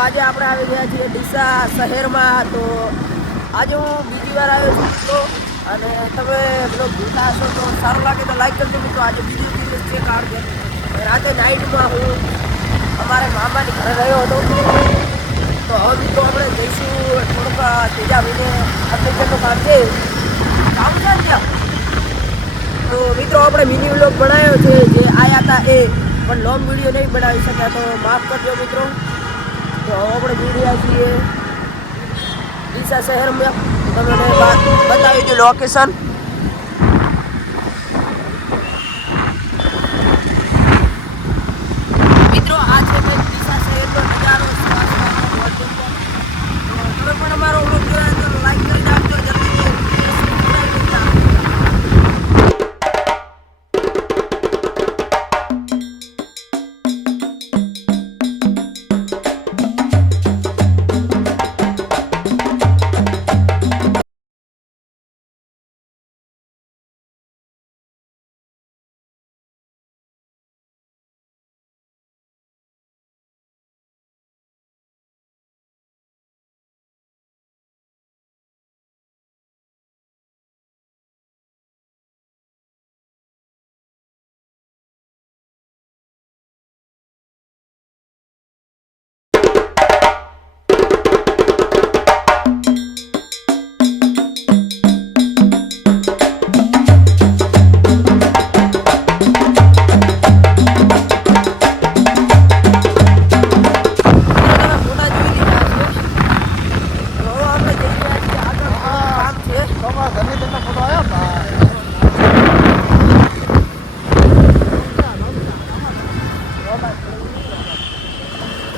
આજે આપણે આવી ગયા છીએ ડીસા શહેરમાં. તો આજે હું બીજી વાર આવ્યો છું મિત્રો. અને તમે બ્લોગ જોતા હશો તો સારું લાગે તો લાઈક કરજો મિત્રો. આજે બીજો દિવસ છે કારણ કે રાતે નાઇટમાં હું અમારે મામાની ઘરે રહ્યો હતો. તો હવે મિત્રો આપણે જઈશું થોડુંક ત્રીજા મહિને એપ્લિકેશનનું કામ છે. કામ છે ત્યાં? તો મિત્રો આપણે મિની વ્લોગ બનાવ્યો છે. જે આયા હતા એ. પણ લોંગ વીડિયો નહીં બનાવી શક્યા, તો માફ કરજો મિત્રો. તો આપણે રહ્યા છીએ ડીસા શહેરમાં. તમને બતાવી દીધું લોકેશન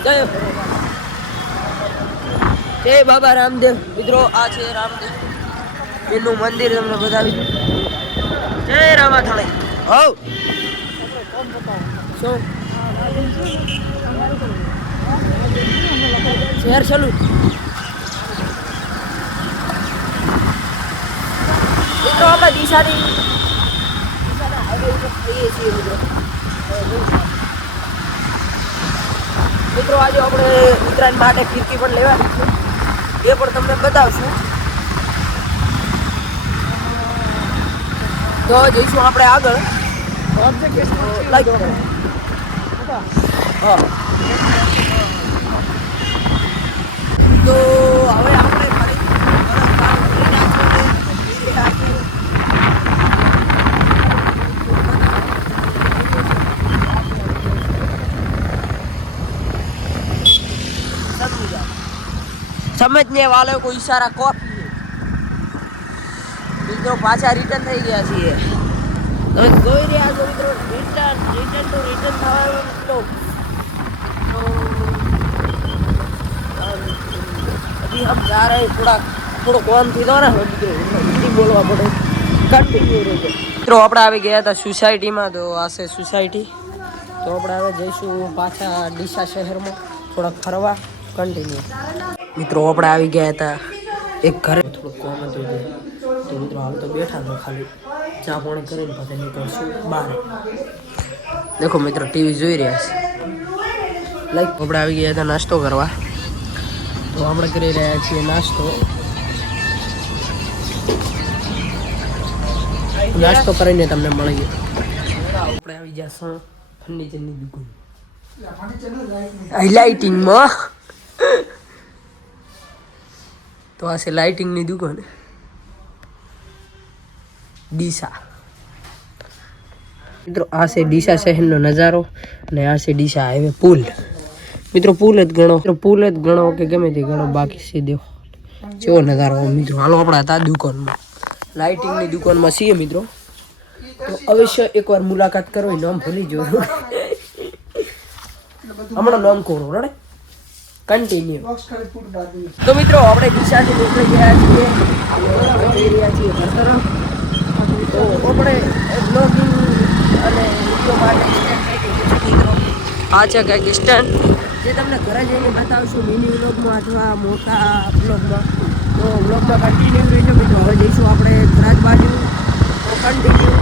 જય. જય બાબા રામદેવ. મિત્રો, આ છે રામદેવ એનું મંદિર તમને બતાવી. જય રામાથાણી હવ. શું? શહેર ચાલુ. મિત્રો આપણે દિશાની દિશાના હાઈવે ઉપર જઈએ છીએ, મિત્રો. મિત્રો આજે આપણે ઉત્તરાયણ માટે ફિરકી પણ લેવાની છે. એ પણ તમને બતાવશું. તો જઈશું આપણે આગળ. લાઈક હા. સમજને વાલો કોઈ ઈશારા કોફી મિત્રો પાછા રિટર્ન થઈ ગયા છીએ. તમે જોઈ રહ્યા છો મિત્રો રિટર્ન રિટર્ન તો રિટર્ન થવાનો મિત્રો અભી હમ. જા રહે થોડા થોડો કોમ થઈ દો ને મિત્રો હિન્દી બોલવા પડે. કન્ટિન્યુ રહેજો. મિત્રો, આપણે આવી ગયા હતા સોસાયટીમાં તો આ છે સોસાયટી તો આપણે હવે જઈશું પાછા ડીસા શહેરમાં, થોડાક ફરવા. કન્ટિન્યુ મિત્રો આપણે આવી ગયા હતા એક ઘરે. થોડું કોમ હતું તો મિત્રો હાલ તો બેઠા તો ખાલી. ચા પાણી કરીને પછી નીકળશું બહાર. દેખો મિત્રો ટીવી જોઈ રહ્યા છે. લાઈક આપણે આવી ગયા હતા નાસ્તો કરવા. તો આપણે કરી રહ્યા છીએ નાસ્તો. નાસ્તો કરીને તમને મળી ગયો. આપણે આવી જશું ફર્નિચરની દુકાન. લાઇટિંગમાં તો આ છે લાઇટિંગની દુકાન. ડીસા. મિત્રો, આ છે ડીસા શહેરનો નજારો અને આ છે ડીસા હાઈવે પુલ. મિત્રો, પુલ જ ગણો. મિત્રો, પુલ જ ગણો કે ગમે તે ગણો, બાકી છે દેખો. જેવો નજારો. મિત્રો, હાલો આપણે હતા દુકાનમાં. લાઇટિંગની દુકાનમાં છીએ મિત્રો. તો અવશ્ય એકવાર મુલાકાત કરો નામ ભૂલી જજો હમણાં નામ કરો રડે કન્ટિન્યુ તો મિત્રો આપણે દિશાથી નીકળી ગયા છીએ. આપણે જઈ રહ્યા છીએ ઘર તરફ તો આપણે બ્લોગિંગ અને વીડિયો માટે આ છે કંઈક સ્ટેન્ડ જે તમને ઘરે જઈને બતાવશું મિની વ્લોગમાં અથવા મોટા વ્લોગમાં તો વ્લોગમાં કન્ટિન્યુ રહીશું. મિત્રો હવે જઈશું આપણે થરાજ બાજુ. તો કન્ટિન્યુ